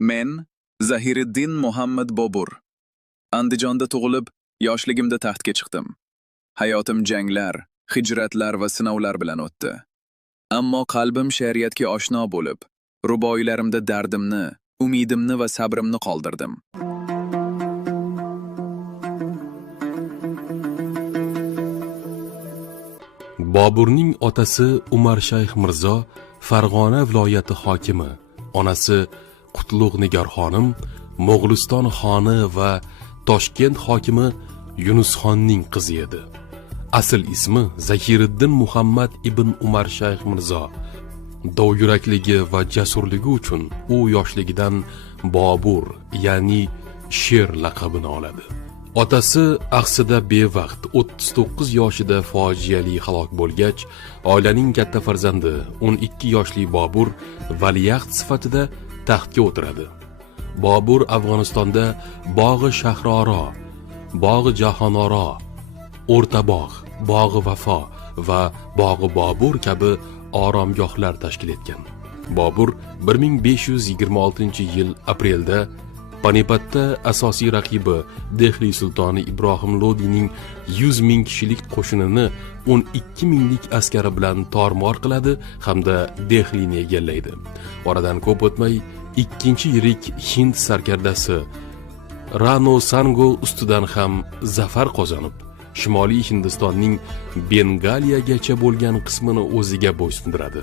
Men Zahiriddin Muhammad Bobur. Andijonda tug'ilib, yoshligimda taxtga chiqdim. Hayotim janglar, hijratlar va sinovlar bilan o'tdi. Ammo qalbim she'riyatga oshno bo'lib, ruboiylarimda dardimni, umidimni va sabrimni qoldirdim. Boburning otasi Umar Shayx Mirzo Farg'ona viloyati hokimi, onasi Qutlug' Nigor xonim Mo'g'uliston xoni va Toshkent hokimi Yunusxonning qizi edi. Asl ismi Zahiriddin Muhammad ibn Umar Shayx Mirzo. Dovyurakligi va jasurligi uchun u yoshligidan Bobur, ya'ni sher laqabini oladi. Otasi axsida bevaqt 39 yoshida fojiali halok bo'lgach, oilaning katta farzandi 12 yoshli Bobur valiahd sifatida taxtga o'tiradi. Bobur Afg'onistonda Bog'i Shahroro, Bog'i Jahonoro, O'rtabog', Bog'i Vafo va Bog'i Bobur kabi oromgohlar tashkil etgan. Bobur 1526-yil aprelda Panipatda asosiy raqibi Dehli sultoni Ibrohim Lodining 100 ming kishilik qo'shinini 12 minglik askari bilan tormor qiladi hamda Dehlini egallaydi. Oradan ko'p o'tmay ikkinchi yirik Hind sarkardasi Rano Sango ustidan ham zafar qozonib, Shimoliy Hindistonning Bengaliyagacha bo'lgan qismini o'ziga bo'ysundiradi.